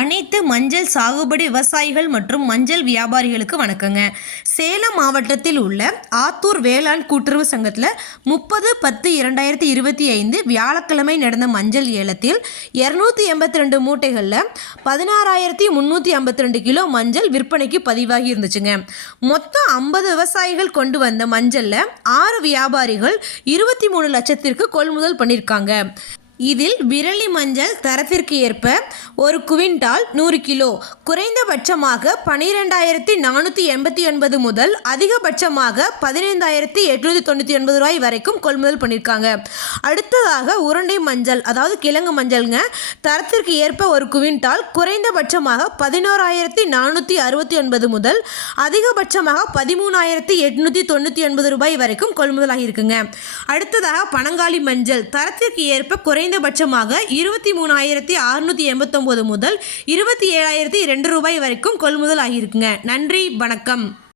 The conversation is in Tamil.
அனைத்து மஞ்சள் சாகுபடி விவசாயிகள் மற்றும் மஞ்சள் வியாபாரிகளுக்கு வணக்கங்க. சேலம் மாவட்டத்தில் உள்ள ஆத்தூர் வேளாண் கூட்டுறவு சங்கத்தில் முப்பது பத்து இரண்டாயிரத்தி இருபத்தி ஐந்து வியாழக்கிழமை நடந்த மஞ்சள் ஏலத்தில் இரநூத்தி எண்பத்தி ரெண்டு மூட்டைகளில் பதினாறாயிரத்தி முந்நூற்றி ஐம்பத்தி ரெண்டு கிலோ மஞ்சள் விற்பனைக்கு பதிவாகி இருந்துச்சுங்க. மொத்தம் ஐம்பது விவசாயிகள் கொண்டு வந்த மஞ்சளில் ஆறு வியாபாரிகள் இருபத்தி மூணு லட்சத்திற்கு கொள்முதல் பண்ணியிருக்காங்க இதில் விரலி மஞ்சள் தரத்திற்கு ஏற்ப ஒரு குவிண்டால் நூறு கிலோ. குறைந்தபட்சமாக பனிரெண்டாயிரத்தி நானூற்றி எண்பத்தி ஒன்பது முதல் அதிகபட்சமாக பதினைந்தாயிரத்தி எட்நூற்றி தொண்ணூற்றி ஒன்பது ரூபாய் வரைக்கும் கொள்முதல் பண்ணியிருக்காங்க அடுத்ததாக உருண்டை மஞ்சள் அதாவது கிழங்கு மஞ்சள்ங்க தரத்திற்கு ஏற்ப ஒரு குவிண்டால் குறைந்தபட்சமாக பதினோராயிரத்தி நானூற்றி அறுபத்தி ஒன்பது முதல் அதிகபட்சமாக பதிமூணாயிரத்தி எட்நூற்றி தொண்ணூற்றி ஒன்பது ரூபாய் வரைக்கும் கொள்முதல் ஆகியிருக்குங்க அடுத்ததாக பனங்காளி மஞ்சள் தரத்திற்கு ஏற்ப குறை குறைந்தபட்சமாக இருபத்தி மூணாயிரத்தி அறுநூற்றி எண்பத்தொம்போது முதல் இருபத்தி ஏழாயிரத்தி ரெண்டு ரூபாய் வரைக்கும் கொள்முதல் ஆகியிருக்குங்க. நன்றி வணக்கம்.